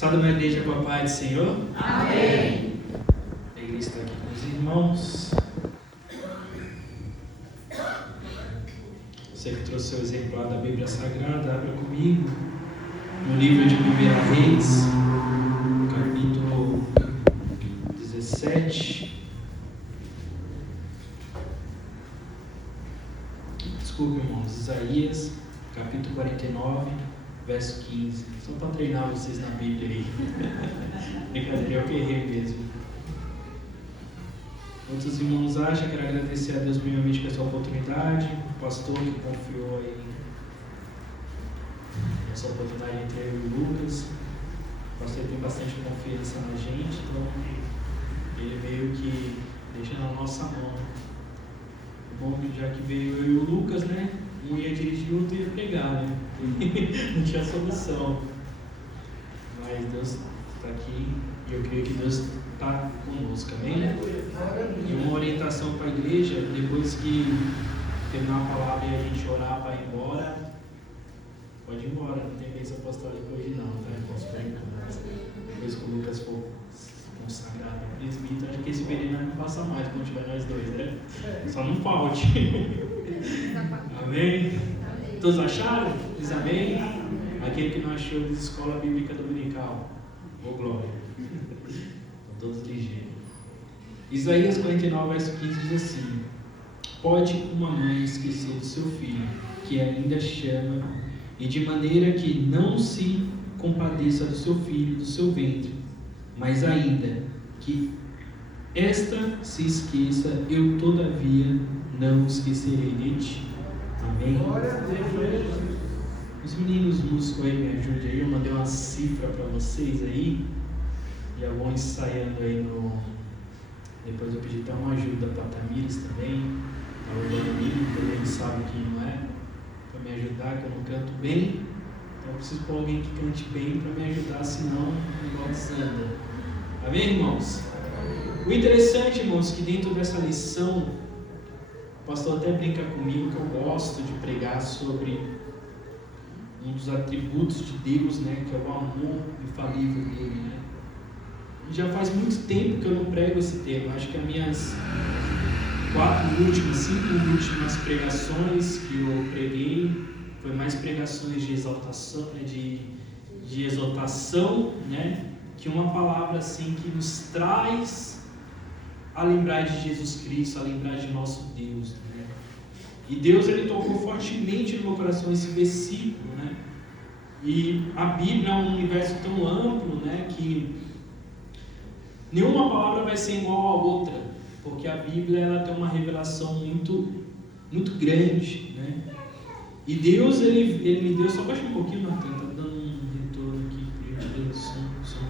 Salve uma igreja com a paz do Senhor. Amém. A igreja está aqui com os irmãos. Você que trouxe seu exemplar da Bíblia Sagrada, abra comigo no livro de 1 Reis, capítulo 17. Desculpe, irmãos, Isaías, capítulo 49, verso 15. Só para treinar vocês na Bíblia aí. Brincadeira, eu errei mesmo. Outros irmãos acham, quero agradecer a Deus primeiramente pela sua oportunidade, o pastor que confiou aí essa oportunidade entre eu e o Lucas. O pastor tem bastante confiança na gente, então ele meio que deixa na nossa mão. Bom, já que veio eu e o Lucas, né? Um ia dirigir, o outro ia pregar, né? Não tinha solução. Mas Deus está aqui e eu creio que Deus está conosco, amém? E uma orientação para a igreja, depois que terminar a palavra e a gente orar para ir embora, pode ir embora, não tem bênção apostólica hoje não, tá? Posso pregar. Depois que o Lucas for consagrado a presbítero, acho que esse período não passa mais quando tiver nós dois, né? Só não falte. Amém? Todos acharam? Diz amém? Aquele que não achou, diz Escola Bíblica Dominical. Ô glória. Estão todos ligeiros. Isaías 49, verso 15 diz assim: pode uma mãe esquecer do seu filho, que ainda chama, e de maneira que não se compadeça do seu filho, do seu ventre, mas ainda que esta se esqueça, eu todavia não esquecerei de ti. Amém? Os meninos músicos aí, me ajudem aí, eu mandei uma cifra para vocês aí, já vão ensaiando aí no... Depois eu pedi até uma ajuda para a Tamires também, a Urbanini, também sabe quem não é, para me ajudar, que eu não canto bem, então eu preciso pôr alguém que cante bem para me ajudar, senão o negócio anda. Amém, irmãos? O interessante, irmãos, que dentro dessa lição, o pastor até brinca comigo que eu gosto de pregar sobre um dos atributos de Deus, né, que é o amor infalível dele, né? Já faz muito tempo que eu não prego esse tema. Acho que as minhas 5 últimas pregações que eu preguei foi mais pregações de exaltação, de exaltação, né, que uma palavra assim que nos traz a lembrar de Jesus Cristo, a lembrar de nosso Deus, né? E Deus, ele tocou fortemente no meu coração esse versículo, né? E a Bíblia é um universo tão amplo, né, que nenhuma palavra vai ser igual à outra, porque a Bíblia, ela tem uma revelação muito, muito grande, né? E Deus, ele me deu, só baixa um pouquinho, Natan, tá dando um retorno aqui, por gentileza, som.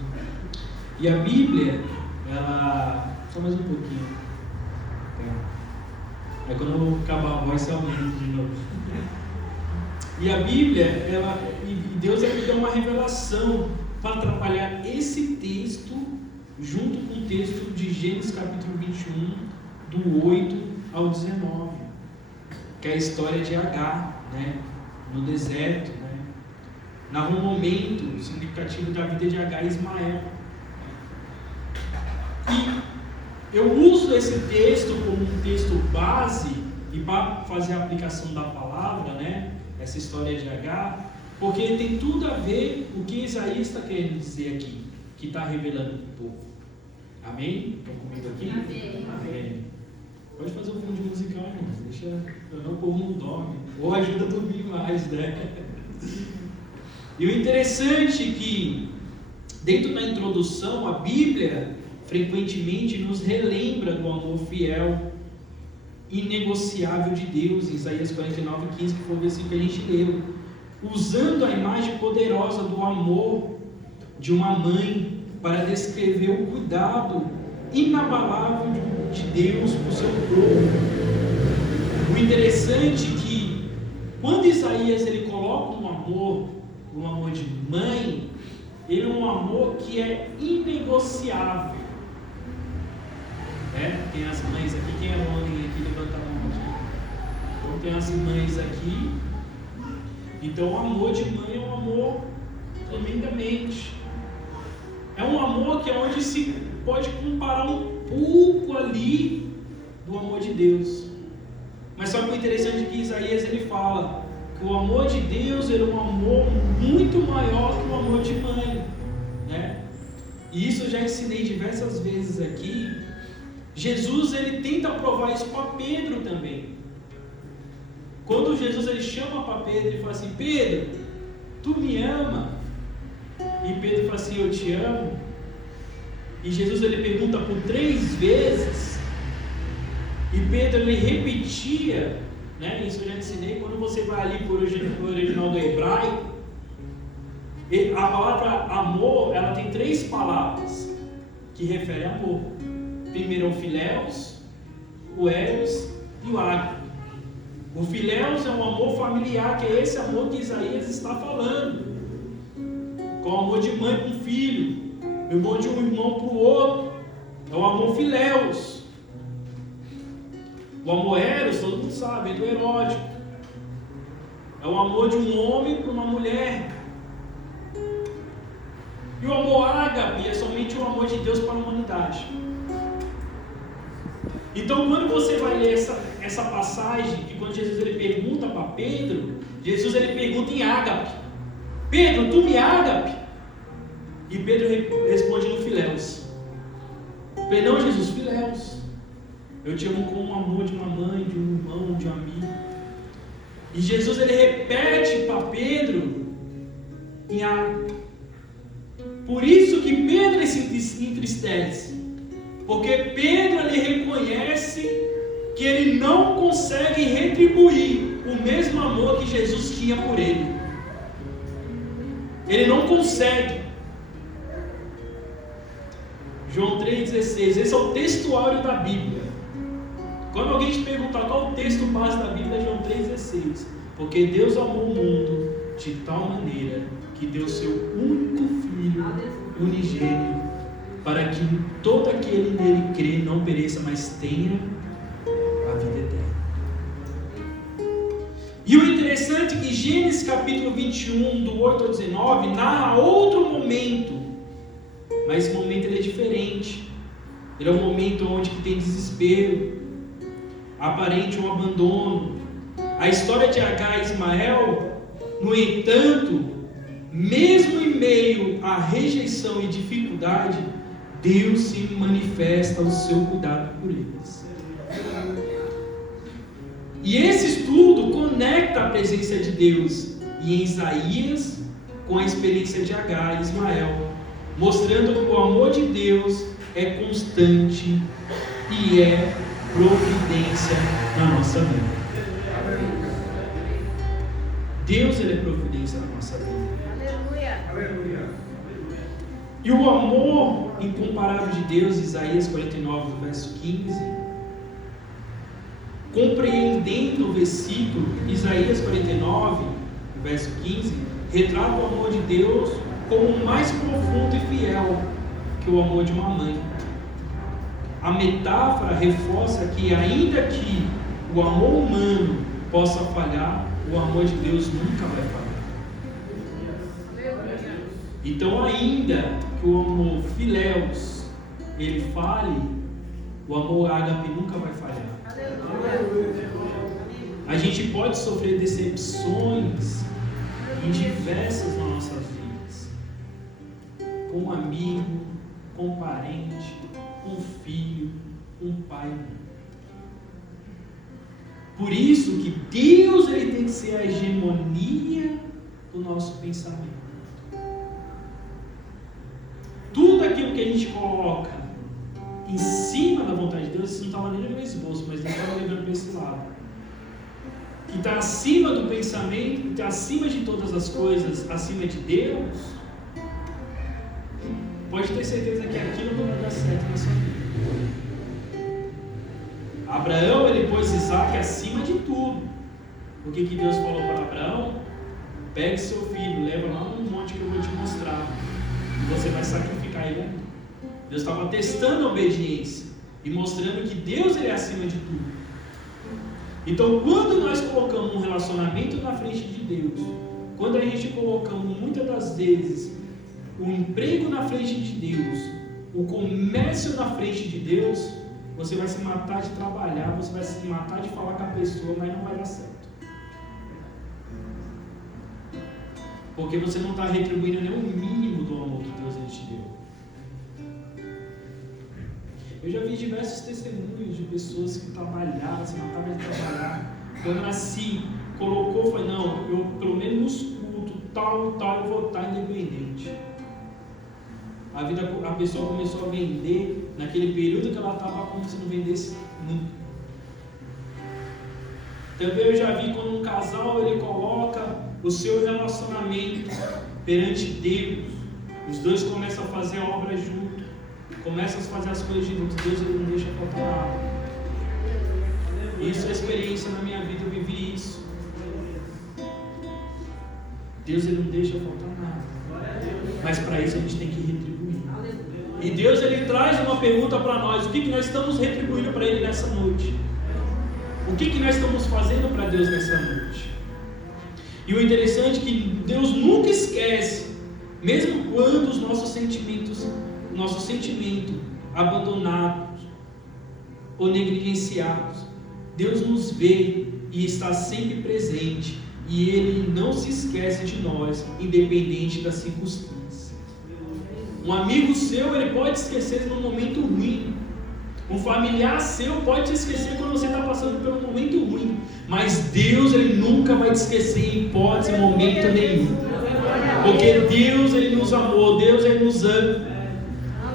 E a Bíblia, ela... Só mais um pouquinho. Aí quando eu acabar a voz, você aumenta de novo. E a Bíblia, Deus, ele deu uma revelação para trabalhar esse texto junto com o texto de Gênesis capítulo 21, do 8 ao 19, que é a história de Agar, né, no deserto, né, narra um momento significativo da vida de Agar e Ismael. E eu uso esse texto como um texto base e para fazer a aplicação da palavra, né, essa história de Agar, porque ele tem tudo a ver com o que Isaías está querendo dizer aqui, que está revelando para o povo. Amém? Estão comigo aqui? Amém. Amém. Pode fazer um fundo musical, irmãos. Deixa o povo não dorme. Ou ajuda a dormir mais, né? E o interessante é que, dentro da introdução, a Bíblia frequentemente nos relembra do amor fiel, inegociável de Deus, em Isaías 49:15, que foi o versículo que a gente leu, usando a imagem poderosa do amor de uma mãe para descrever o cuidado inabalável de Deus por seu povo. O interessante é que, quando Isaías ele coloca um amor de mãe, ele é um amor que é inegociável. Tem as mães aqui, quem é homem aqui, levanta a mão aqui. Então tem as mães aqui. Então o amor de mãe é um amor tremendamente É um amor que é onde se pode comparar um pouco ali do amor de Deus. Mas só que o interessante é que Isaías ele fala que o amor de Deus era um amor muito maior que o amor de mãe, né? E isso eu já ensinei diversas vezes aqui. Jesus ele tenta provar isso para Pedro também. Quando Jesus ele chama para Pedro e fala assim: Pedro, tu me ama? E Pedro fala assim: eu te amo. E Jesus ele pergunta por 3 vezes. E Pedro ele repetia, né? Isso eu já ensinei. Quando você vai ali para o original do hebraico, a palavra amor, ela tem 3 palavras que referem a amor. Primeiro é o filéus, o eros e o ágape. O filéus é um amor familiar, que é esse amor que Isaías está falando, com o amor de mãe com filho, o amor de um irmão para o outro, é o amor filéus. O amor eros, todo mundo sabe, é do erótico, é o amor de um homem para uma mulher. E o amor ágape é somente o amor de Deus para a humanidade. Então, quando você vai ler essa passagem, que quando Jesus ele pergunta para Pedro, Jesus ele pergunta em ágape: Pedro, tu me ágape? E Pedro responde no filéus. Perdão, Jesus, filéus. Eu te amo com o amor de uma mãe, de um irmão, de um amigo. E Jesus ele repete para Pedro em ágape. Por isso que Pedro se entristece. Porque Pedro ele reconhece que ele não consegue retribuir o mesmo amor que Jesus tinha por ele. Ele não consegue. João 3,16, esse é o textuário da Bíblia. Quando alguém te perguntar qual é o texto base da Bíblia, é João 3,16. Porque Deus amou o mundo de tal maneira que deu seu único Filho unigênito, para que todo aquele nele crê não pereça, mas tenha a vida eterna. E o interessante é que Gênesis capítulo 21, do 8 ao 19, narra outro momento, mas esse momento ele é diferente. Ele é um momento onde tem desespero, aparente um abandono. A história de Agar e Ismael, no entanto, mesmo em meio à rejeição e dificuldade, Deus se manifesta o seu cuidado por eles. E esse estudo conecta a presença de Deus em Isaías com a experiência de Agar e Ismael, mostrando que o amor de Deus é constante e é providência na nossa vida. Deus ele é providência na nossa vida. Aleluia. E o amor incomparável de Deus, Isaías 49, verso 15, compreendendo o versículo, Isaías 49, verso 15, retrata o amor de Deus como mais profundo e fiel que o amor de uma mãe. A metáfora reforça que, ainda que o amor humano possa falhar, o amor de Deus nunca vai falhar. Então, ainda que o amor filéus ele falhe, o amor ágape nunca vai falhar. A gente pode sofrer decepções em diversas nas nossas vidas, com um amigo, com um parente, com um filho, com um pai. Por isso que Deus ele tem que ser a hegemonia do nosso pensamento. Tudo aquilo que a gente coloca em cima da vontade de Deus, isso não estava nem no meu esboço, mas Deus estava levando para esse lado. Que está acima do pensamento, que está acima de todas as coisas, acima de Deus, pode ter certeza que aquilo não vai dar certo na sua vida. Abraão, ele pôs Isaac acima de tudo. O que Deus falou para Abraão? Pegue seu filho, leva lá no monte que eu vou te mostrar. E você vai sacrificar ele. Deus estava testando a obediência e mostrando que Deus ele é acima de tudo. Então, quando nós colocamos um relacionamento na frente de Deus, quando a gente colocamos muitas das vezes o emprego na frente de Deus, o comércio na frente de Deus, você vai se matar de trabalhar, você vai se matar de falar com a pessoa, mas não vai dar certo. Porque você não está retribuindo nem o mínimo do amor que Deus te deu. Eu já vi diversos testemunhos de pessoas que trabalhavam, se matavam de trabalhar. Quando ela se colocou, foi: não, eu pelo menos nos cultos, tal, eu vou estar independente. A pessoa começou a vender naquele período que ela estava como se não vendesse nunca. Também eu já vi quando um casal ele coloca o seu relacionamento perante Deus, os dois começam a fazer a obra junto, começam a fazer as coisas juntos, Deus ele não deixa faltar nada. Isso é experiência na minha vida, eu vivi isso. Deus ele não deixa faltar nada. Mas para isso a gente tem que retribuir. E Deus ele traz uma pergunta para nós: o que nós estamos retribuindo para Ele nessa noite? O que nós estamos fazendo para Deus nessa noite? E o interessante é que Deus nunca esquece, mesmo quando os nossos sentimentos, nosso sentimento abandonados ou negligenciados, Deus nos vê e está sempre presente, e Ele não se esquece de nós, independente das circunstâncias. Um amigo seu, ele pode esquecer no momento ruim. Um familiar seu pode te esquecer quando você está passando por um momento ruim. Mas Deus, ele nunca vai te esquecer em hipótese, em momento nenhum. Porque Deus, ele nos amou, Deus, ele nos ama.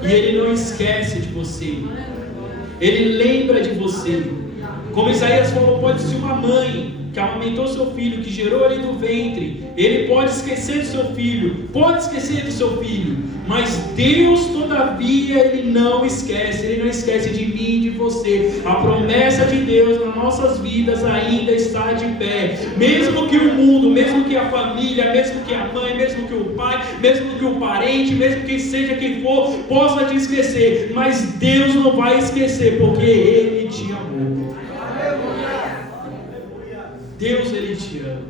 E Ele não esquece de você. Ele lembra de você. Como Isaías falou, pode ser uma mãe que amamentou seu filho, que gerou ele do ventre. Ele pode esquecer do seu filho, pode esquecer do seu filho, mas Deus, todavia, Ele não esquece. Ele não esquece de mim e de você. A promessa de Deus nas nossas vidas ainda está de pé. Mesmo que o mundo, mesmo que a família, mesmo que a mãe, mesmo que o pai, mesmo que o parente, mesmo que seja quem for, possa te esquecer, mas Deus não vai esquecer, porque Ele te amou. Deus, Ele te ama.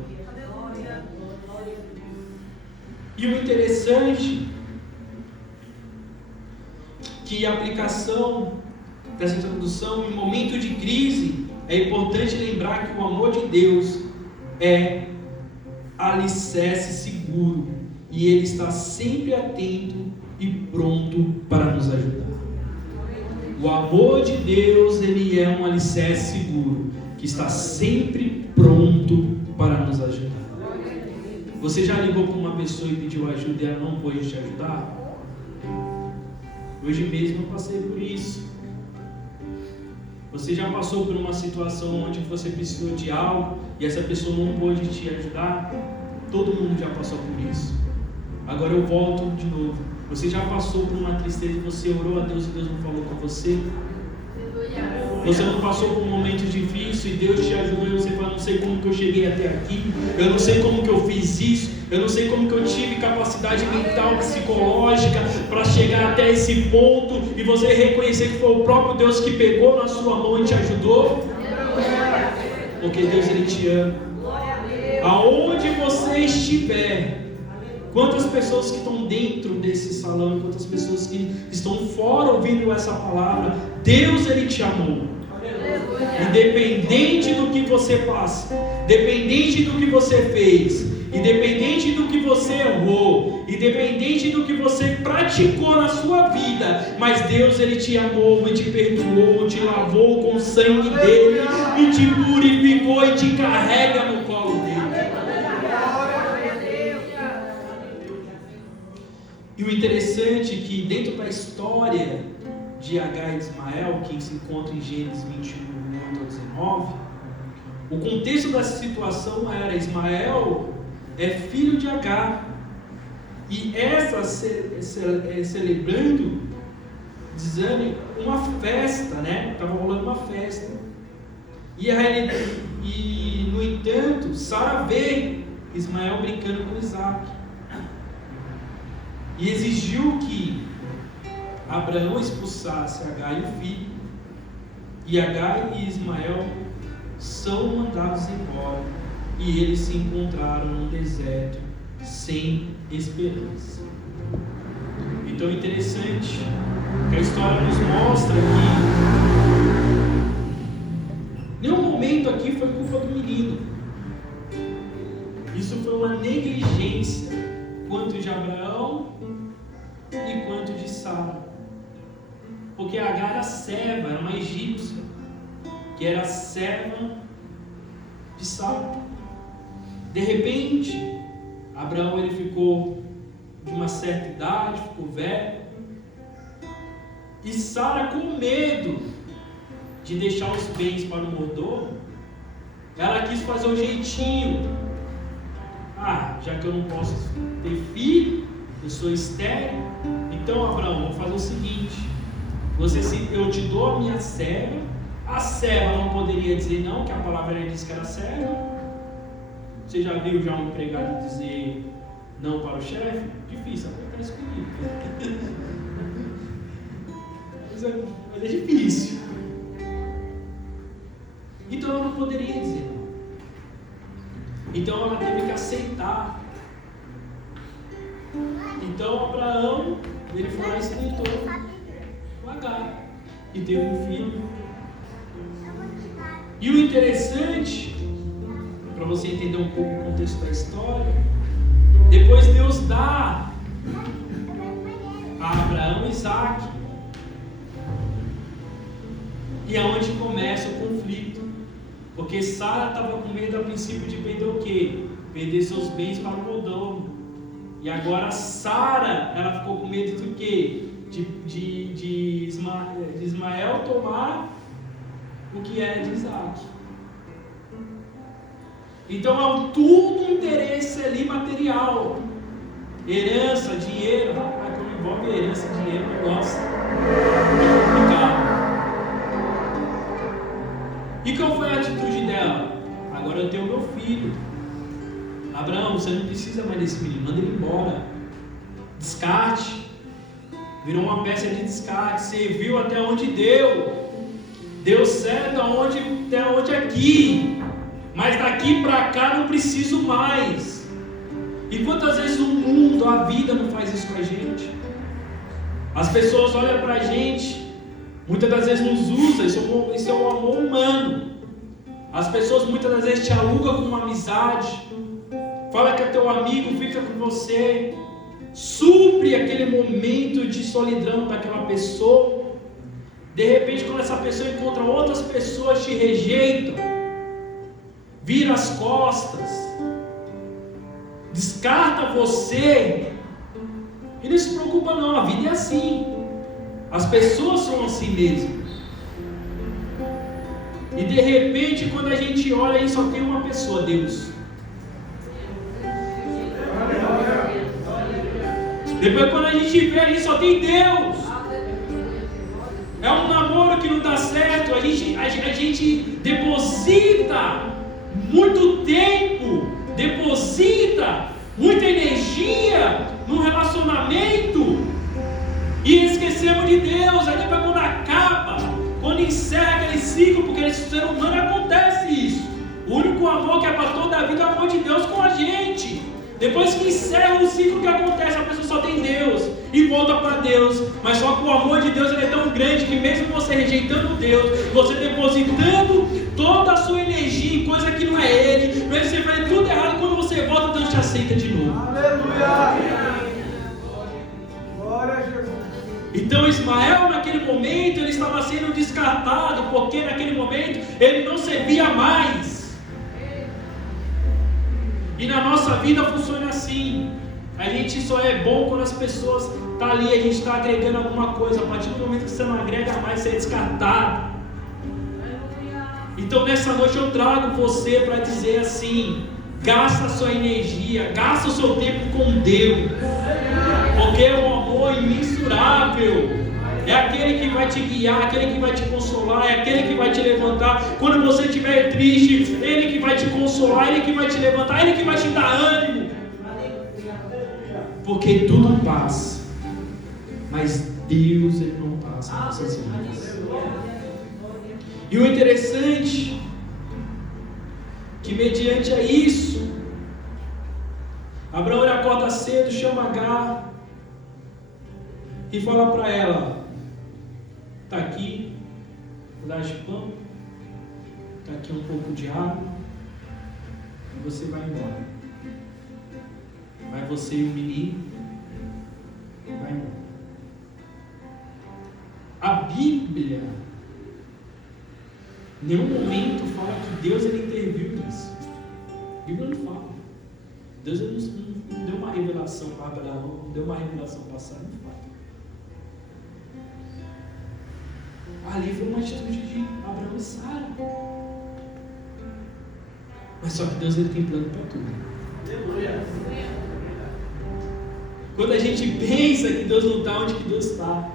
E o interessante que a aplicação dessa introdução em momento de crise, é importante lembrar que o amor de Deus é alicerce seguro, e Ele está sempre atento e pronto para nos ajudar. O amor de Deus, ele é um alicerce seguro, que está sempre pronto para nos ajudar. Você já ligou para uma pessoa e pediu ajuda e ela não pôde te ajudar? Hoje mesmo eu passei por isso. Você já passou por uma situação onde você precisou de algo e essa pessoa não pôde te ajudar? Todo mundo já passou por isso. Agora eu volto de novo. Você já passou por uma tristeza e você orou a Deus e Deus não falou com você? Você não passou por um momento difícil e Deus te ajudou e você fala: não sei como que eu cheguei até aqui, eu não sei como que eu fiz isso, eu não sei como que eu tive capacidade mental, psicológica para chegar até esse ponto, e você reconhecer que foi o próprio Deus que pegou na sua mão e te ajudou? Porque Deus, ele te ama. Aonde você estiver, quantas pessoas que estão dentro desse salão, quantas pessoas que estão fora ouvindo essa palavra, Deus, ele te amou. Independente do que você passa, independente do que você fez, independente do que você errou, independente do que você praticou na sua vida, mas Deus, ele te amou e te perdoou, te lavou com o sangue dele e te purificou e te carrega no colo dele. E o interessante é que dentro da história de Agar e Ismael, que se encontra em Gênesis 21, 8 a 19, o contexto dessa situação era: Ismael é filho de Agar, e essa celebrando, dizendo uma festa, né? Estava rolando uma festa, e no entanto, Sara vê Ismael brincando com Isaac, e exigiu que Abraão expulsasse Agar e o filho, e Agar e Ismael são mandados embora, e eles se encontraram no deserto sem esperança. Então é interessante que a história nos mostra que nenhum momento aqui foi culpa do menino. Isso foi uma negligência, quanto de Abraão e quanto de Sara. Porque Agar era serva, era uma egípcia, que era serva de Sara. De repente, Abraão ele ficou de uma certa idade, ficou velho. E Sara, com medo de deixar os bens para o mordomo, ela quis fazer um jeitinho. Já que eu não posso ter filho, eu sou estéril, então Abraão, vou fazer o seguinte: eu te dou a minha serva. A serva não poderia dizer não, que a palavra diz que era serva. Você já viu um empregado dizer não para o chefe? Difícil, aplicar isso comigo. Mas é difícil. Então ela não poderia dizer não. Então ela teve que aceitar. Então Abraão, ele foi lá e experimentou com Agar e teve um filho. E o interessante, para você entender um pouco o contexto da história, depois Deus dá a Abraão Isaac. E é onde começa o conflito. Porque Sara estava com medo a princípio de perder o quê? Perder seus bens para o mordomo. E agora Sara, ela ficou com medo do quê? De Ismael tomar o que era de Isaac. Então é tudo um interesse ali material. Herança, dinheiro. Quando envolve herança, dinheiro, negócio é complicado. E qual foi a atitude dela? Agora eu tenho meu filho. Abraão, você não precisa mais desse menino, manda ele embora. Descarte. Virou uma peça de descarte. Serviu até onde deu. Deu certo até onde aqui. Mas daqui para cá não preciso mais. E quantas vezes o mundo, a vida não faz isso com a gente? As pessoas olham para a gente, muitas das vezes nos usa, isso é um amor humano. As pessoas muitas das vezes te alugam com uma amizade, fala que é teu amigo, fica com você, supre aquele momento de solidão daquela pessoa. De repente, quando essa pessoa encontra outras pessoas, te rejeitam, vira as costas, descarta você, e não se preocupa não, a vida é assim. As pessoas são assim mesmo. E de repente, quando a gente olha, aí só tem uma pessoa, Deus. Depois, quando a gente vê, ali só tem Deus. É um namoro que não dá certo. A gente deposita muito tempo, deposita muita energia num relacionamento e esquecemos de Deus. Aí depois, quando acaba, quando encerra aquele ciclo, porque nesse ser humano acontece isso. O único amor que é para toda a vida é o amor de Deus com a gente. Depois que encerra o ciclo, que acontece? A pessoa só tem Deus e volta para Deus. Mas só que o amor de Deus ele é tão grande que mesmo você rejeitando Deus, você depositando toda a sua energia em coisa que não é Ele, mesmo você faz tudo errado, quando você volta, Deus te aceita de novo. Aleluia! Glória a Jesus. Então Ismael, naquele momento, ele estava sendo descartado, porque naquele momento ele não servia mais. E na nossa vida funciona assim. A gente só é bom quando as pessoas estão ali, a gente está agregando alguma coisa. A partir do momento que você não agrega mais, você é descartado. Então nessa noite eu trago você para dizer assim: gasta a sua energia, gasta o seu tempo com Deus, porque é um amor imensurável. É aquele que vai te guiar, aquele que vai te consolar, é aquele que vai te levantar. Quando você estiver triste, Ele que vai te consolar, Ele que vai te levantar, Ele que vai te dar ânimo. Porque tudo passa, mas Deus Ele não passa nas nossas vidas. E o interessante que mediante a isso, Abraão acorda cedo, chama Agar. e fala para ela: está aqui um pedaço de pão, está aqui um pouco de água, e você vai embora. Vai você e o menino, vai embora. A Bíblia, em nenhum momento fala que Deus ele interviu nisso. A Bíblia não fala. Deus ele não deu uma revelação para Abraão, não deu uma revelação para Sara, não fala. Ali foi uma atitude de Abraão e Sara. Mas só que Deus ele tem plano para tudo. Aleluia. Quando a gente pensa que Deus não está onde que Deus está,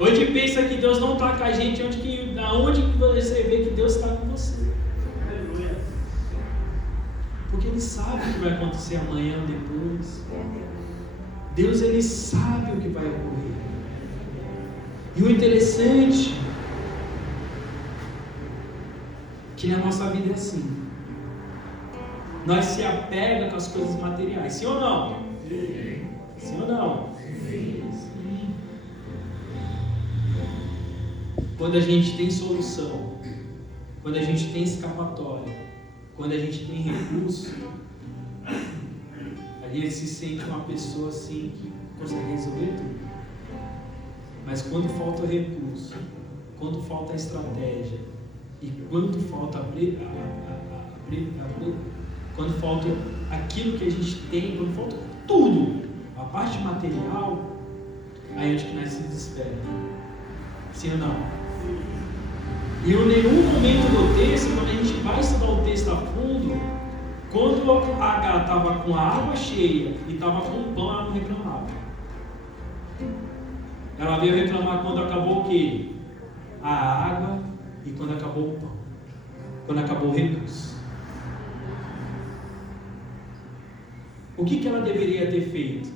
ou a gente pensa que Deus não está com a gente, aonde que você vê que Deus está com você? Aleluia. Porque Ele sabe o que vai acontecer amanhã ou depois. Deus ele sabe o que vai ocorrer. E o interessante que na nossa vida é assim. Nós se apegamos com as coisas materiais. Sim ou não? Sim. Sim ou não? Sim. Quando a gente tem solução, quando a gente tem escapatória, quando a gente tem recurso, a gente se sente uma pessoa assim que consegue resolver tudo. Mas quando falta recurso, quando falta estratégia, e quando falta quando falta aquilo que a gente tem, quando falta tudo, a parte material, aí é onde que nós se desespera. Sim ou não? E em nenhum momento do texto, quando a gente vai estudar o texto a fundo, quando a H estava com a água cheia e estava com o pão, ela não reclamava. Ela veio reclamar quando acabou o quê? A água e quando acabou o pão. Quando acabou o recurso. O que ela deveria ter feito?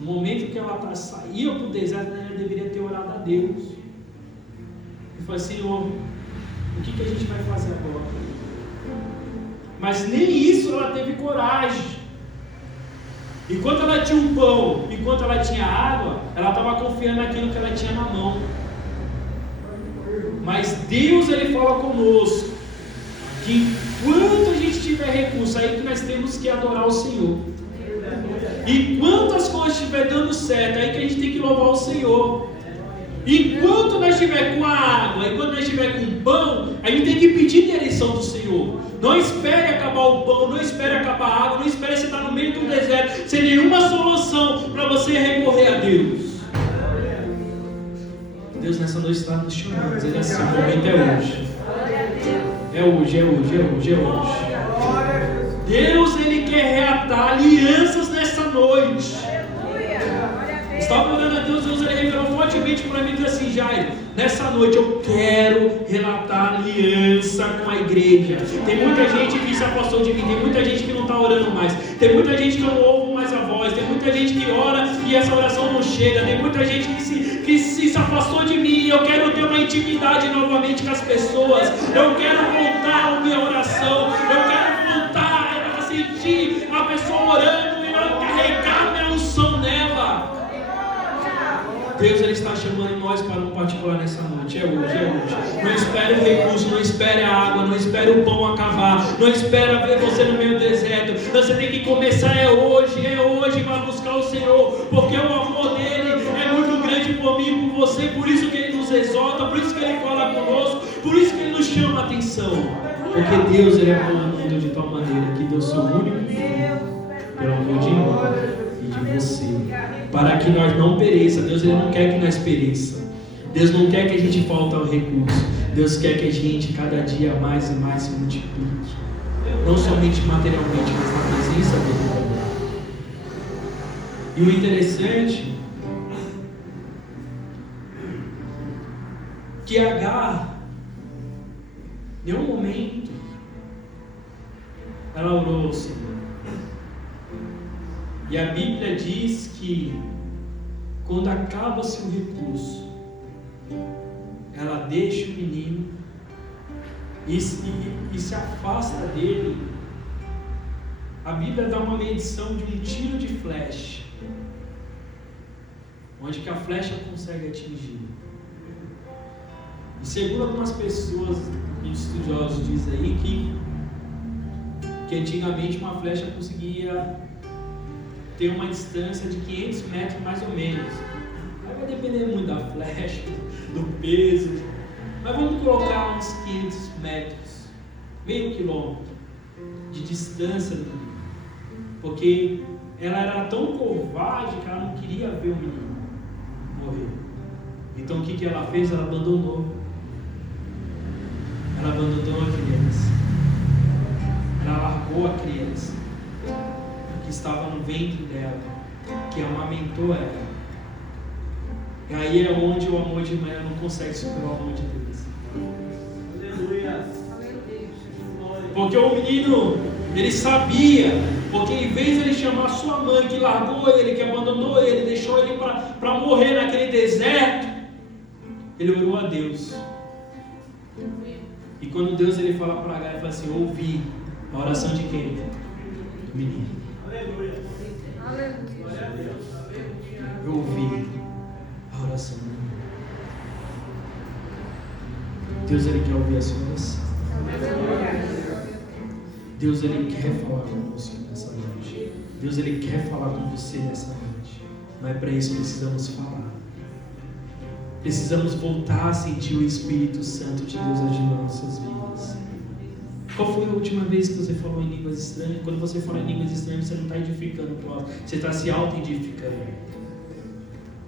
No momento que ela saía para o deserto, ela deveria ter orado a Deus. E falou: Senhor, o que a gente vai fazer agora? Mas nem isso ela teve coragem. Enquanto ela tinha um pão, enquanto ela tinha água, ela estava confiando naquilo que ela tinha na mão. Mas Deus ele fala conosco que enquanto a gente tiver recurso, aí que nós temos que adorar o Senhor. Enquanto as coisas estiverem dando certo, aí que a gente tem que louvar o Senhor. Enquanto nós estiver com a água, enquanto nós estiver com o pão, a gente tem que pedir direção do Senhor. Não espere acabar o pão, não espere acabar a água, não espere você estar no meio do deserto, sem nenhuma solução para você recorrer a Deus. Deus nessa noite está nos chamando, dizendo assim: o momento é hoje. É hoje, é hoje, é hoje, é hoje. Deus ele quer reatar alianças nessa noite. Estava orando a Deus, Deus ele revelou fortemente para mim e disse assim: Jair, nessa noite eu quero relatar aliança com a igreja. Tem muita gente que se afastou de mim, tem muita gente que não está orando mais, tem muita gente que não ouve mais a voz, tem muita gente que ora e essa oração não chega, tem muita gente que se afastou de mim. Eu quero ter uma intimidade novamente com as pessoas, eu quero voltar a minha oração, eu quero voltar a sentir a pessoa orando e eu carregar minha unção nela. Deus ele está chamando nós para um particular nessa noite. É hoje, é hoje. Não espere o recurso, não espere a água, não espere o pão acabar, não espere ver você no meio do deserto. Você tem que começar hoje para buscar o Senhor, porque o amor dele é muito grande por mim e por você. Por isso que ele nos exalta, por isso que ele fala conosco, por isso que ele nos chama a atenção. Porque Deus ele amou o mundo de tal maneira que deu seu único filho pelo amor de nós e de você, para que nós não pereça. Deus ele não quer que nós pereça. Deus não quer que a gente falte ao recurso. Deus quer que a gente cada dia mais e mais se multiplique, não somente materialmente, mas na presença dele também. E o interessante que Agar, em nenhum momento ela orou ao Senhor. E a Bíblia diz que quando acaba-se o recurso, ela deixa o menino e se afasta dele. A Bíblia dá uma medição de um tiro de flecha. onde que a flecha consegue atingir. E segundo algumas pessoas, estudiosos dizem aí que antigamente uma flecha conseguia ter uma distância de 500 metros mais ou menos. Aí vai depender muito da flecha, do peso, mas vamos colocar uns 500 metros, meio quilômetro de distância do menino, porque ela era tão covarde que ela não queria ver o menino morrer. Então o que ela fez? Ela abandonou a criança, ela largou a criança que estava no ventre dela, que amamentou ela. E aí é onde o amor de mãe não consegue superar o amor de Deus. Aleluia. Porque o menino, ele sabia, porque em vez de ele chamar sua mãe, que largou ele, que abandonou ele, deixou ele para morrer naquele deserto, ele orou a Deus. E quando Deus ele fala para Agar, ele fala assim: ouvi a oração de quem? Do menino. Aleluia. Eu ouvi a oração do menino. Deus ele quer ouvir a sua oração. Deus ele quer falar com você nessa noite. Deus ele quer falar com você nessa noite. Mas para isso precisamos falar. Precisamos voltar a sentir o Espírito Santo de Deus agindo nas nossas vidas. Qual foi a última vez que você falou em línguas estranhas? Quando você fala em línguas estranhas, você não está edificando o próximo, você está se auto-edificando.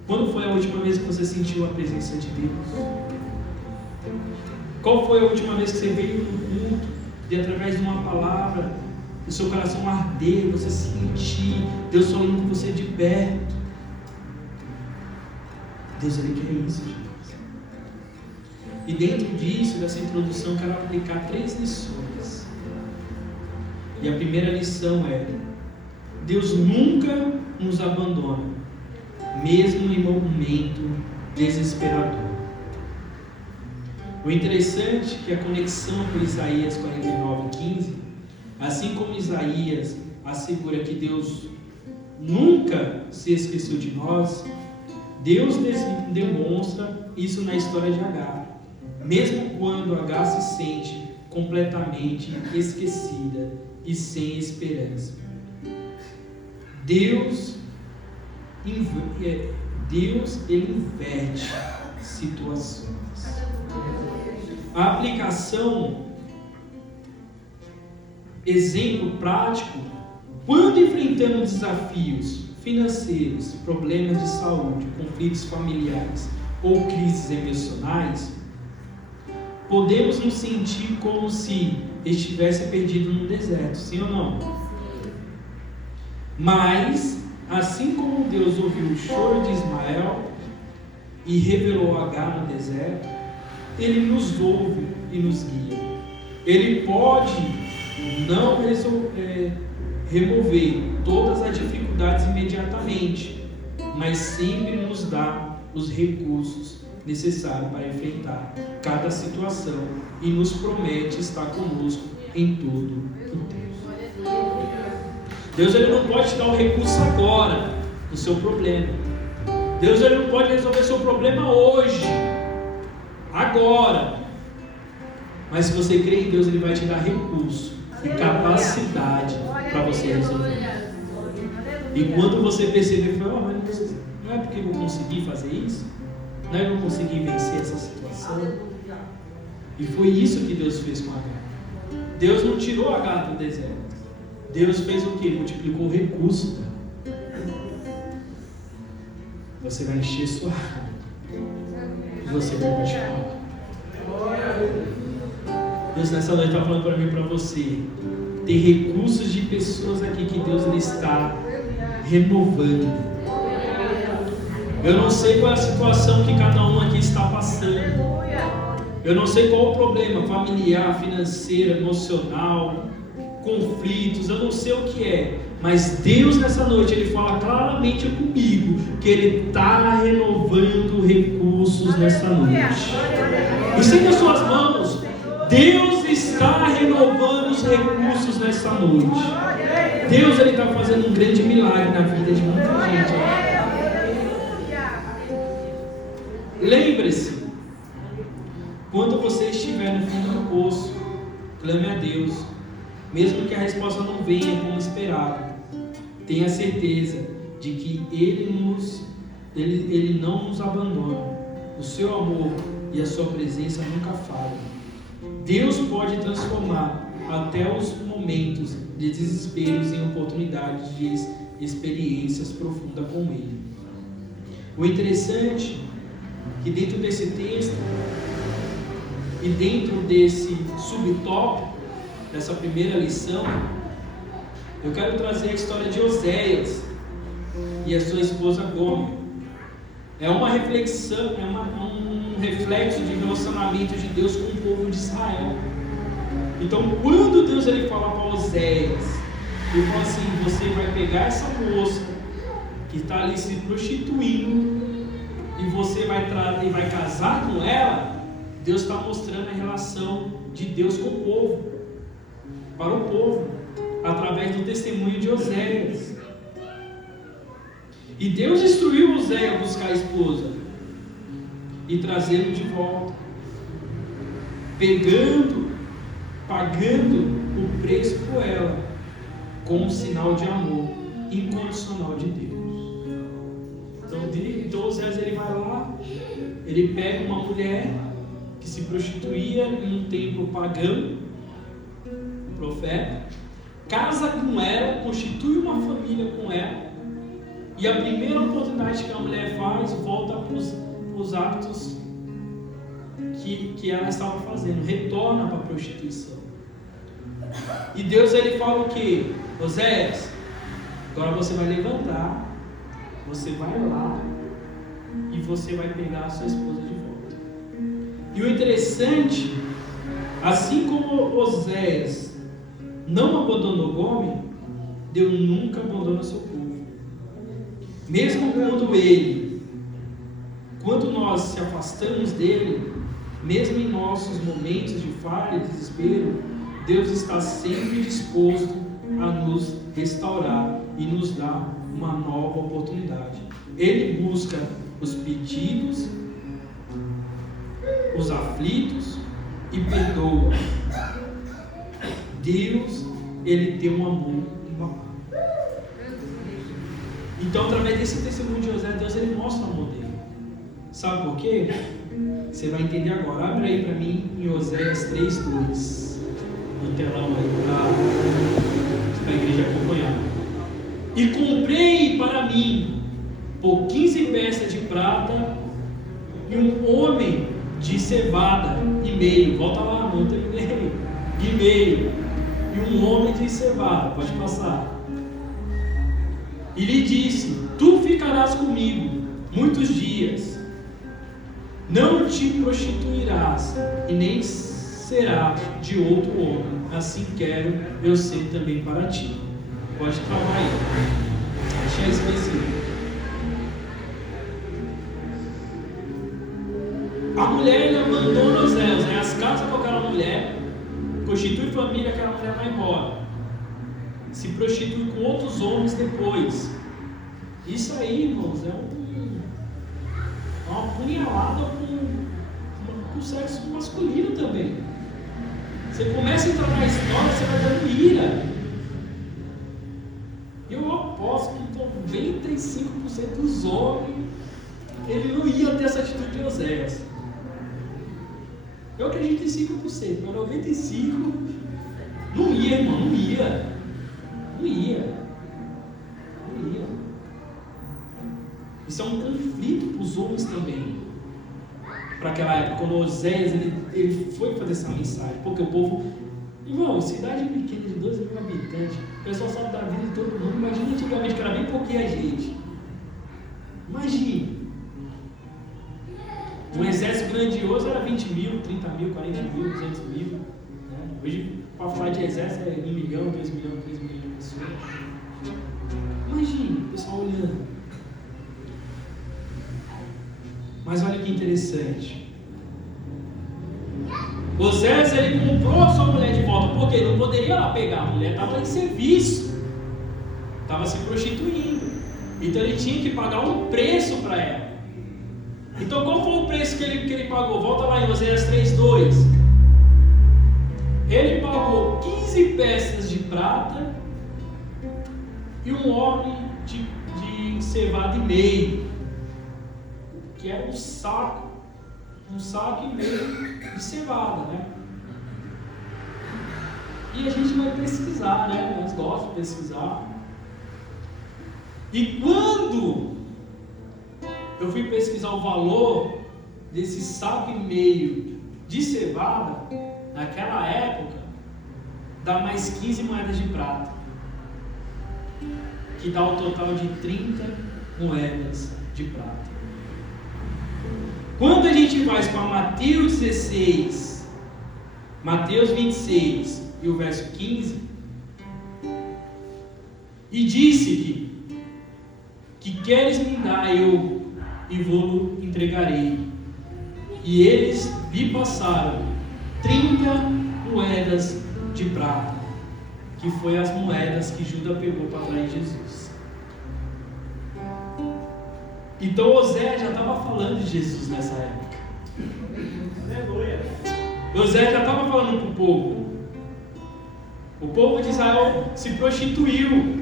Quando foi a última vez que você sentiu a presença de Deus? Qual foi a última vez que você veio no culto e através de uma palavra, o seu coração arder, você sentir Deus falando com você de perto? Deus ele quer isso, gente. E dentro disso, dessa introdução, eu quero aplicar 3 lições. E a primeira lição é: Deus nunca nos abandona, mesmo em momento desesperador. O interessante é que a conexão com Isaías 49:15, assim como Isaías assegura que Deus nunca se esqueceu de nós, Deus demonstra isso na história de Agar. Mesmo quando Agar se sente completamente esquecida e sem esperança, Deus ele inverte situações. A aplicação, exemplo prático: quando enfrentamos desafios financeiros, problemas de saúde, conflitos familiares ou crises emocionais, podemos nos sentir como se estivesse perdido no deserto, sim ou não? Mas, assim como Deus ouviu o choro de Ismael e revelou Agar no deserto, Ele nos ouve e nos guia. Ele pode não remover todas as dificuldades imediatamente, mas sempre nos dá os recursos necessários para enfrentar cada situação e nos promete estar conosco em todo o tempo. Deus ele não pode te dar o recurso agora do seu problema. Deus ele não pode resolver seu problema hoje, agora. Mas se você crê em Deus, ele vai te dar recurso e capacidade para você resolver. E quando você perceber, mas não é porque eu consegui fazer isso? Não é que eu consegui vencer essa situação? E foi isso que Deus fez com Agar. Deus não tirou Agar do deserto. Deus fez o quê? Multiplicou o recurso. Você vai encher sua água. E você vai continuar. Deus nessa noite está falando para mim e para você. Tem recursos de pessoas aqui que Deus ele está renovando. Eu não sei qual é a situação que cada um aqui está passando. Eu não sei qual é o problema familiar, financeiro, emocional, conflitos, eu não sei o que é. Mas Deus nessa noite, Ele fala claramente comigo que Ele está renovando recursos nessa noite. Estenda suas mãos. Deus está renovando os recursos nessa noite. Deus Ele está fazendo um grande milagre na vida de muita gente. mesmo que a resposta não venha como esperado. Tenha certeza de que Ele não nos abandona. O seu amor e a sua presença nunca falham. Deus pode transformar até os momentos de desesperos em oportunidades de experiências profundas com Ele. O interessante é que dentro desse texto e dentro desse subtópico, dessa primeira lição, eu quero trazer a história de Oséias e a sua esposa Gomer. É uma reflexão, um reflexo de relacionamento de Deus com o povo de Israel. Então, quando Deus ele fala para Oséias, ele fala assim: você vai pegar essa moça que está ali se prostituindo e você vai casar com ela. Deus está mostrando a relação de Deus com o povo, para o povo, através do testemunho de Oséias. E Deus instruiu Oséias a buscar a esposa e trazê-lo de volta, pagando o preço por ela, como um sinal de amor incondicional de Deus. Então Oséias ele vai lá, ele pega uma mulher que se prostituía em um templo pagão, um profeta, casa com ela, constitui uma família com ela, e a primeira oportunidade que a mulher faz, volta para os hábitos que ela estava fazendo, retorna para a prostituição. E Deus ele fala o que? Oséias, agora você vai levantar, você vai lá e você vai pegar a sua esposa de volta. E o interessante, assim como Oséias não abandonou Gomer, Deus nunca abandona seu povo. Mesmo quando nós se afastamos dele, mesmo em nossos momentos de falha e desespero, Deus está sempre disposto a nos restaurar e nos dar uma nova oportunidade. Ele busca os pedidos, os aflitos e perdoa. Deus, ele tem um amor inabalável. Então, através desse testemunho de Oséias, Deus ele mostra o amor dele. Sabe por quê? Você vai entender agora. Abre aí para mim em Oséias 3:2 no telão aí para a igreja acompanhar. E comprei para mim por 15 peças de prata e um homem de cevada e meio. Volta lá, não terminei. E meio. E um homem de cevada. Pode passar. E lhe disse: tu ficarás comigo muitos dias, não te prostituirás, e nem serás de outro homem. Assim quero eu ser também para ti. Pode travar aí. Tinha esquecido. A mulher ele abandona Oséias, né? As casas com aquela mulher, constitui família, aquela mulher vai embora. Se prostitui com outros homens depois. Isso aí, irmãos, é uma punhalada com o sexo masculino também. Você começa a entrar na história, você vai dando ira. Eu aposto que 95% dos homens ele não ia ter essa atitude de Oséias. Eu acredito em 5%, mas 95% não ia, irmão, não ia. Isso é um conflito para os homens também. Para aquela época, quando Oséias ele foi fazer essa mensagem, porque o povo, irmão, cidade pequena de 12 mil habitantes, o pessoal sabe da vida de todo mundo. Imagina antigamente que era bem pouquinha gente. Imagina. Um exército grandioso era 20 mil, 30 mil, 40 mil, 200 mil. Né? Hoje, para falar de exército, é 1 milhão, 2 milhões, 3 milhões de pessoas. Imagina o pessoal olhando. Mas olha que interessante. Oséias ele comprou a sua mulher de volta, porque ele não poderia lá pegar. A mulher estava em serviço, estava se prostituindo. Então ele tinha que pagar um preço para ela. Então qual foi o preço que ele pagou? Volta lá em Oséias 3:2. Ele pagou 15 12 peças de prata e um homem de cevada e meio, que era um saco e meio de cevada, né? E a gente vai pesquisar, né? Nós gostamos de pesquisar. E quando eu fui pesquisar o valor desse saco e meio de cevada, naquela época, dá mais 15 moedas de prata, que dá um total de 30 moedas de prata. Quando a gente vai para Mateus 16, Mateus 26 e o verso 15, e disse que queres me dar eu, e vou-lo entregarei. E eles lhe passaram 30 moedas de prata, que foi as moedas que Judas pegou para trair Jesus. Então Osé já estava falando de Jesus nessa época. Aleluia. Osé já estava falando para o povo. O povo de Israel se prostituiu.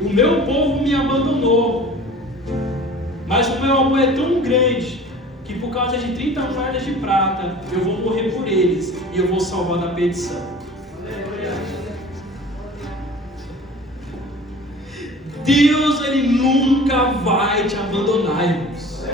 O meu povo me abandonou. Mas o meu amor é tão grande que por causa de 30 moedas de prata eu vou morrer por eles e eu vou salvar da perdição. Deus, Ele nunca vai te abandonar, irmãos.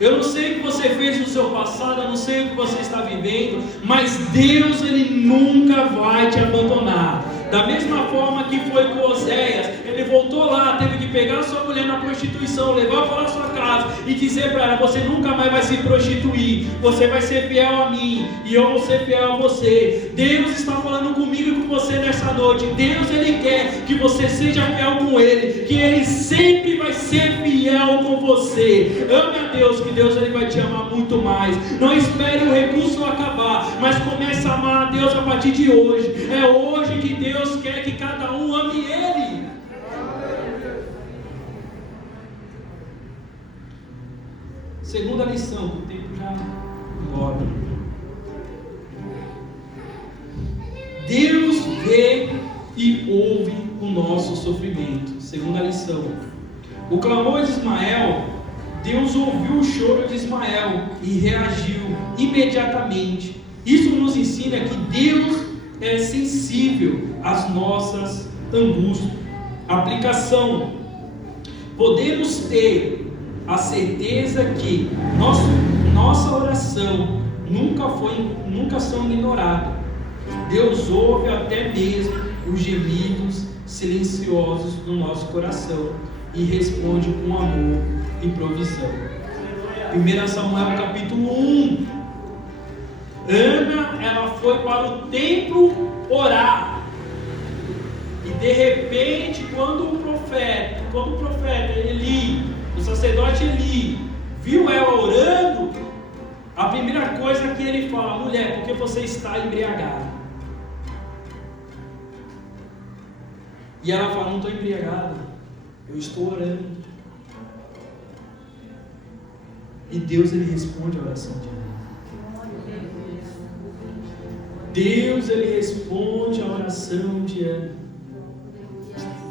Eu não sei o que você fez no seu passado, eu não sei o que você está vivendo, mas Deus, Ele nunca vai te abandonar. Da mesma forma que foi com Oséias, ele voltou lá, teve que pegar sua mulher na prostituição, levar para a sua casa e dizer para ela: você nunca mais vai se prostituir, você vai ser fiel a mim e eu vou ser fiel a você. Deus está falando comigo e com você nessa noite. Deus, Ele quer que você seja fiel com Ele, que Ele sempre vai ser fiel com você. Ame a Deus, que Deus, Ele vai te amar muito mais. Não espere o recurso acabar, mas comece a amar a Deus a partir de hoje. É hoje que Deus quer que cada um ame Ele. Segunda lição, o tempo já embora. Deus vê e ouve o nosso sofrimento. Segunda lição. O clamor de Ismael, Deus ouviu o choro de Ismael e reagiu imediatamente. Isso nos ensina que Deus é sensível às nossas angústias. Aplicação: podemos ter a certeza que nossa oração nunca são ignoradas. Deus ouve até mesmo os gemidos silenciosos do nosso coração e responde com amor e provisão. 1 Samuel capítulo 1. Ana, ela foi para o templo orar. E de repente, quando o profeta Eli, o sacerdote Eli, viu ela orando, a primeira coisa que ele fala: mulher, por que você está embriagada? E ela fala: não estou embriagada, eu estou orando. E Deus, Ele responde a oração de Ana. Deus, Ele responde a oração de Ana.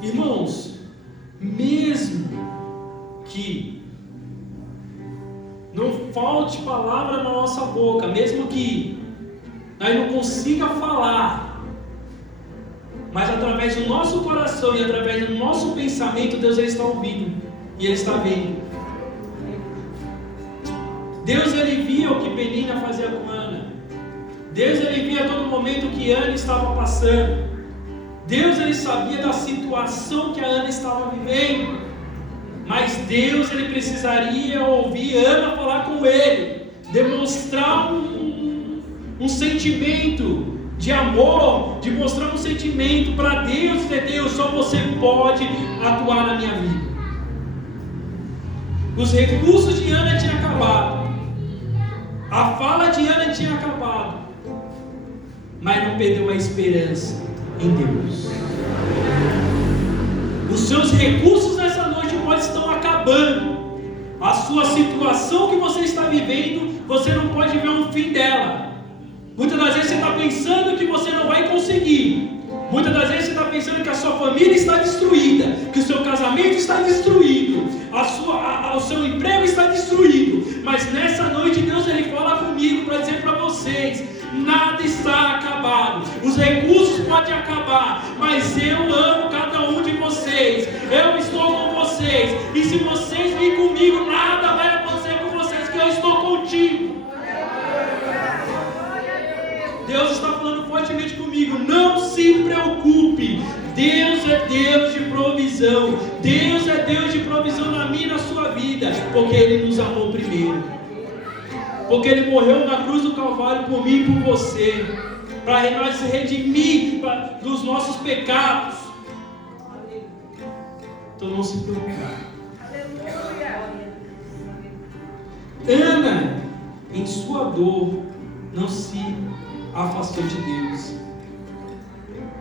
Irmãos, mesmo que não falte palavra na nossa boca, mesmo que nós não consiga falar, mas através do nosso coração e através do nosso pensamento, Deus, Ele está ouvindo e Ele está vendo. Deus, Ele via o que Penina fazia com Ana. Deus, Ele via a todo momento o que Ana estava passando. Deus, Ele sabia da situação que a Ana estava vivendo. Mas Deus, Ele precisaria ouvir Ana falar com Ele, demonstrar um sentimento de amor, de mostrar um sentimento para Deus, dizer: Deus, só você pode atuar na minha vida. Os recursos de Ana tinham acabado, a fala de Ana tinha acabado, mas não perdeu a esperança em Deus. Os seus recursos nessa noite pode estar acabando. A sua situação que você está vivendo, você não pode ver um fim dela, Muitas das vezes você está pensando que você não vai conseguir. Muitas das vezes você está pensando que a sua família está destruída, que o seu casamento está destruído, o seu emprego está destruído. Mas nessa noite Deus ele fala comigo para dizer para vocês: nada está acabado. Os recursos podem acabar, mas eu amo cada um de vocês. Eu estou com vocês. E se vocês virem comigo, nada vai acontecer com vocês, que eu estou contigo. Deus está falando fortemente comigo: não se preocupe. Deus é Deus de provisão. Deus é Deus de provisão na minha e na sua vida, porque Ele nos amou primeiro, porque Ele morreu na cruz do Calvário por mim e por você, para nós se redimir dos nossos pecados. Então não se preocupe. Ana, em sua dor, não se afastou de Deus.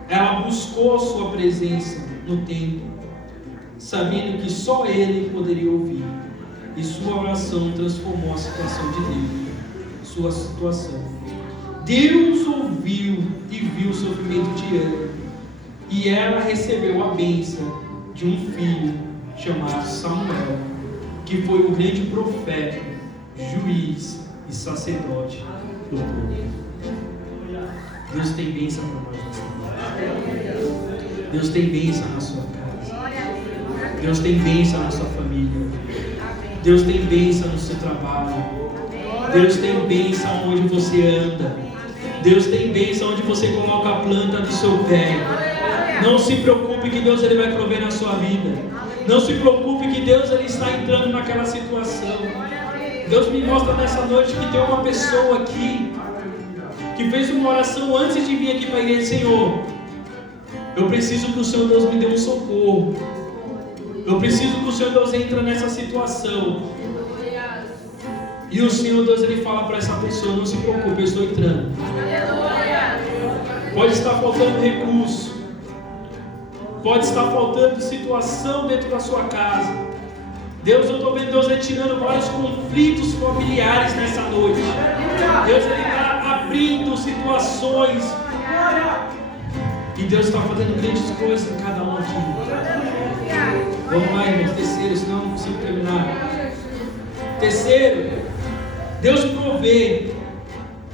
Ela buscou a sua presença no templo, sabendo que só Ele poderia ouvir. E sua oração transformou a situação de Deus, sua situação. Deus ouviu e viu o sofrimento de Ana, e ela recebeu a bênção de um filho chamado Samuel, que foi o grande profeta, juiz e sacerdote do povo. Deus tem bênção para nós nessa noite. Deus tem bênção na sua casa. Deus tem bênção na sua família. Deus tem bênção no seu trabalho. Deus tem bênção onde você anda. Deus tem bênção onde você coloca a planta do seu pé. Não se preocupe que Deus ele vai prover na sua vida. Não se preocupe que Deus ele está entrando naquela situação. Deus me mostra nessa noite que tem uma pessoa aqui que fez uma oração antes de vir aqui para a igreja: Senhor, eu preciso que o Senhor Deus me dê um socorro. Eu preciso que o Senhor Deus entre nessa situação. E o Senhor Deus ele fala para essa pessoa: não se preocupe, eu estou entrando. Pode estar faltando recurso, pode estar faltando situação dentro da sua casa. Deus, eu estou vendo Deus retirando vários conflitos familiares nessa noite. Deus ele está abrindo situações. E Deus está fazendo grandes coisas em cada um aqui. Vamos lá, irmãos. Terceiro, senão não consigo terminar. Terceiro, Deus provê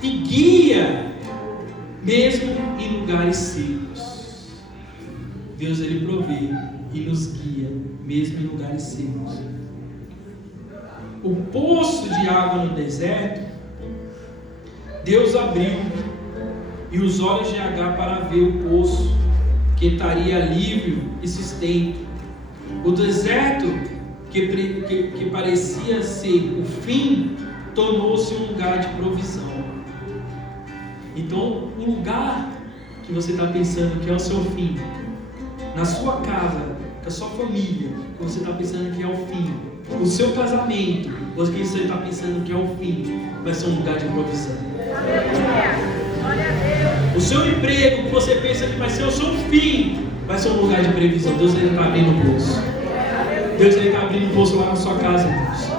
e guia mesmo em lugares secos. Deus ele provê e nos guia mesmo em lugares secos. O poço de água no deserto, Deus abriu e os olhos de Agar para ver o poço que traria alívio e sustento. O deserto que parecia ser o fim tornou-se um lugar de provisão. Então, o lugar que você está pensando que é o seu fim, na sua casa, com a sua família, que você está pensando que é o fim, o seu casamento, ou que você está pensando que é o fim, vai ser um lugar de provisão. O seu emprego, que você pensa que vai ser o seu fim, vai ser um lugar de previsão. Deus ele está abrindo um poço. Deus ele está abrindo um poço lá na sua casa, irmãos.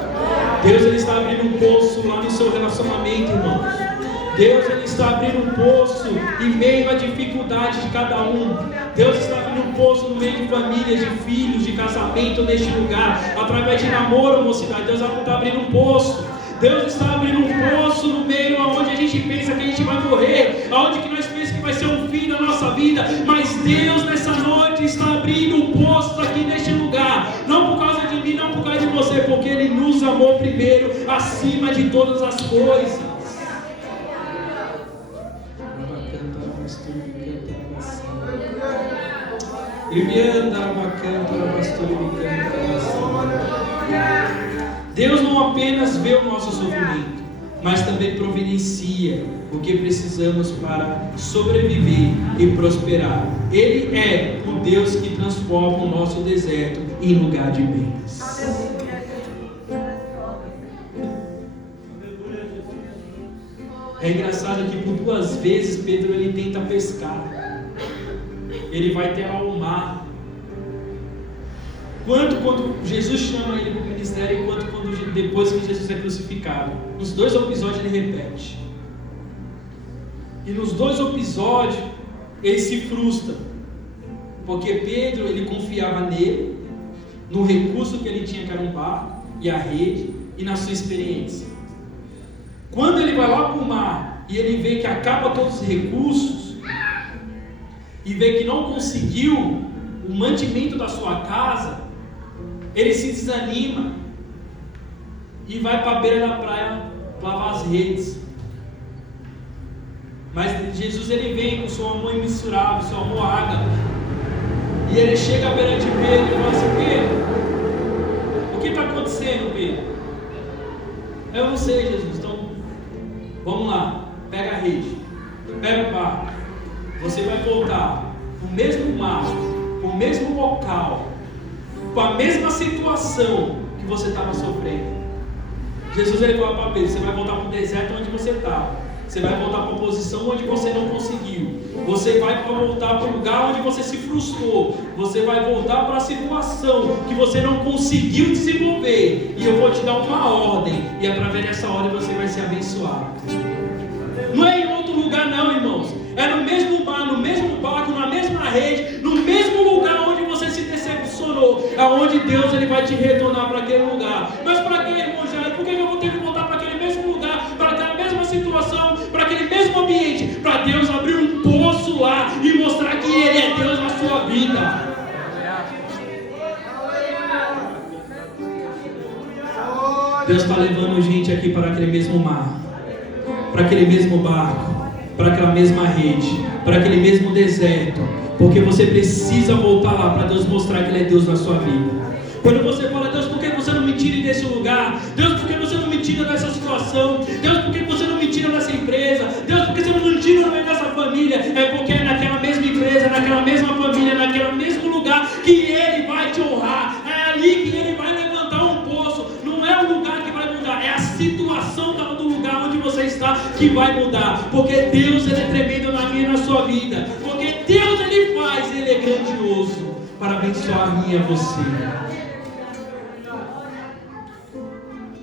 Deus ele está abrindo um poço lá no seu relacionamento, irmãos. Deus ele está abrindo um poço em meio à dificuldade de cada um. Deus está abrindo um poço no meio de famílias, de filhos, de casamento neste lugar, através de namoro, mocidade. Deus está abrindo um poço. Deus está abrindo um poço no meio aonde a gente pensa que a gente vai morrer, aonde que nós pensamos que vai ser o fim da nossa vida. Mas Deus nessa noite está abrindo um poço aqui neste lugar, não por causa de mim, não por causa de você, porque Ele nos amou primeiro, acima de todas as coisas. Deus não apenas vê o nosso sofrimento, mas também providencia o que precisamos para sobreviver e prosperar. Ele é o Deus que transforma o nosso deserto em lugar de bênçãos. É engraçado que por 2 vezes Pedro ele tenta pescar. Ele vai até ao mar. Quanto quando Jesus chama ele para o ministério, quanto quando depois que Jesus é crucificado. Nos 2 episódios ele repete. E nos dois episódios, ele se frustra. Porque Pedro, ele confiava nele, no recurso que ele tinha, que era um barco, e a rede, e na sua experiência. Quando ele vai lá para o mar, e ele vê que acaba todos os recursos, e vê que não conseguiu o mantimento da sua casa, ele se desanima, e vai para a beira da praia lavar as redes. Mas Jesus, ele vem com seu amor imensurável, seu amor ágape, e ele chega à beira de Pedro e fala assim: Pedro, o que está acontecendo, Pedro? Eu não sei, Jesus. Então, vamos lá, pega a rede, pega o barco, você vai voltar para o mesmo mar, para o mesmo local, com a mesma situação que você estava sofrendo. Jesus, ele fala para Pedro: você vai voltar para o deserto onde você estava. Você vai voltar para a posição onde você não conseguiu. Você vai voltar para o lugar onde você se frustrou. Você vai voltar para a situação que você não conseguiu desenvolver. E eu vou te dar uma ordem. E através dessa ordem você vai ser abençoado. Não é em outro lugar não, irmãos. É no mesmo mar, no mesmo barco, na mesma rede, no mesmo lugar onde você se decepcionou. É onde Deus, ele vai te retornar para aquele lugar. Mas para quê, irmão Jair? Por que eu vou ter que voltar para aquele mesmo lugar? Para aquela mesma situação? Para aquele mesmo ambiente? Para Deus abrir um poço lá e mostrar que Ele é Deus na sua vida. Deus está levando gente aqui para aquele mesmo mar, para aquele mesmo barco, para aquela mesma rede, para aquele mesmo deserto, porque você precisa voltar lá para Deus mostrar que Ele é Deus na sua vida. Quando você fala: Deus, por que você não me tira desse lugar? Deus, por que você não me tira dessa situação? Deus, por que você não me tira dessa empresa? Deus, por que você não me tira dessa família? É porque é naquela mesma empresa, naquela mesma família, naquele mesmo lugar que Ele vai te honrar. É ali que Ele vai levantar um poço. Não é o lugar que vai mudar, é a situação do lugar onde você está que vai mudar. Porque Deus, ele é tremendo na minha e na sua vida. Porque Deus, ele faz, ele é grandioso para abençoar a mim e a você.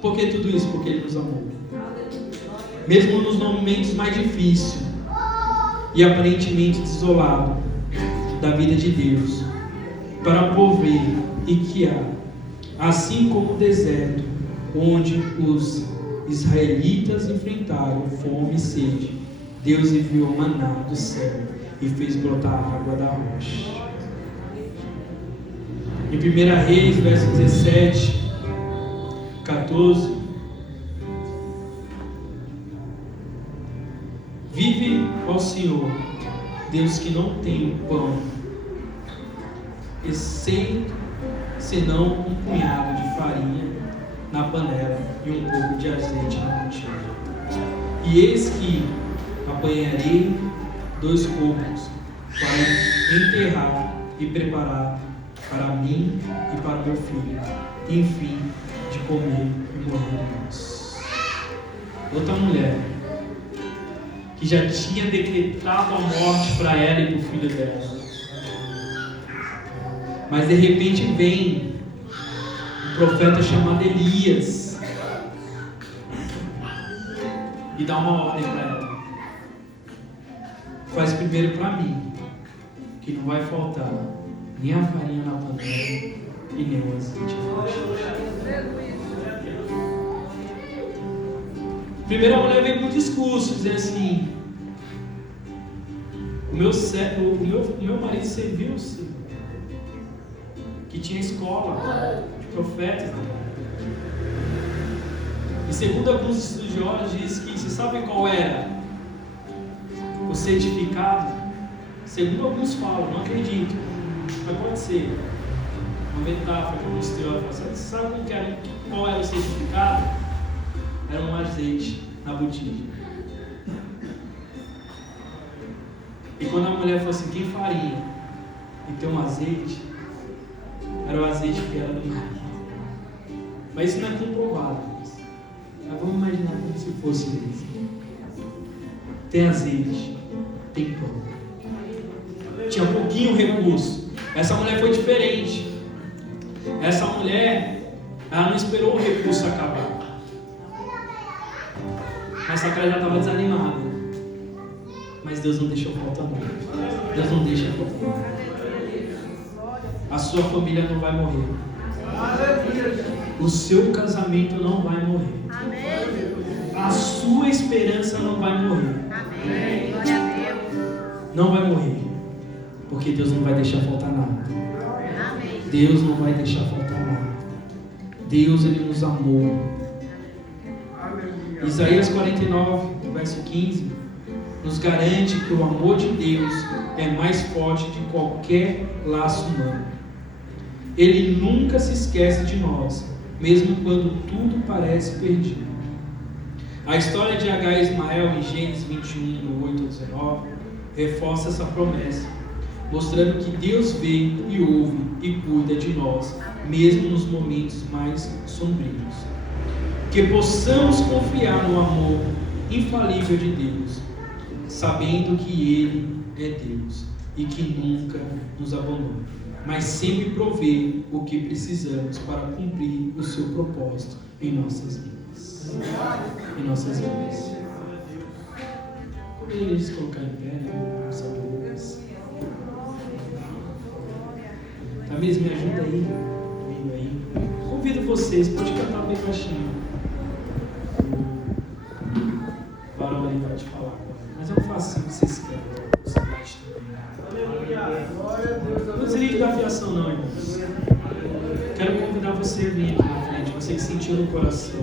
Por que tudo isso? Porque Ele nos amou. Mesmo nos momentos mais difíceis e aparentemente desolados da vida de Deus, para prover e guiar, assim como o deserto, onde os israelitas enfrentaram fome e sede, Deus enviou maná do céu e fez brotar água da rocha. Em 1 Reis, verso 17, 14: vive ao Senhor, Deus que não tem pão, exceto senão um punhado de farinha na panela e um pouco de azeite na botija. E eis que apanharei 2 copos para enterrar e preparar para mim e para meu filho, enfim, de comer e morrermos. Outra mulher que já tinha decretado a morte para ela e para o filho dela, mas de repente vem um profeta chamado Elias e dá uma ordem para ela: faz primeiro para mim, que não vai faltar nem a farinha na panela e nem o azeite. Primeiro a mulher veio com um discurso, dizendo assim: o meu marido serviu o Senhor, que tinha escola de profetas. E segundo alguns estudiosos, diz que, você sabe qual era o certificado? Segundo alguns falam, não acredito, mas pode ser uma metáfora que o estudioso fala. Você sabe qual era o certificado? Era um azeite na botija. E quando a mulher falou assim: tem farinha e tem um azeite, era o azeite que era do marido. Mas isso não é comprovado. Mas vamos imaginar como se fosse isso. Tem azeite, tem pão. Tinha pouquinho recurso. Essa mulher foi diferente. Essa mulher, ela não esperou o recurso acabar. Mas só que ela já estava desanimada. Mas Deus não deixou faltar nada. Deus não deixa faltar nada. A sua família não vai morrer. O seu casamento não vai morrer. A sua esperança não vai morrer. Não vai morrer. Porque Deus não vai deixar faltar nada. Deus não vai deixar faltar nada. Deus, Ele nos amou. Isaías 49, verso 15, nos garante que o amor de Deus é mais forte de qualquer laço humano. Ele nunca se esquece de nós, mesmo quando tudo parece perdido. A história de Agar e Ismael em Gênesis 21, do 8 ao 19, reforça essa promessa, mostrando que Deus vê e ouve e cuida de nós, mesmo nos momentos mais sombrios. Que possamos confiar no amor infalível de Deus, sabendo que Ele é Deus e que nunca nos abandona, mas sempre provê o que precisamos para cumprir o seu propósito em nossas vidas. Em nossas vidas. Convido eles a colocar em pé, né? Tamires, me ajuda aí. Comigo aí. Convido vocês, pode cantar bem baixinho. O varão ali vai te falar agora. Mas é um facinho que vocês querem. Não desligue da fiação não, irmãos. Quero convidar você a vir aqui na frente, você que sentiu no coração.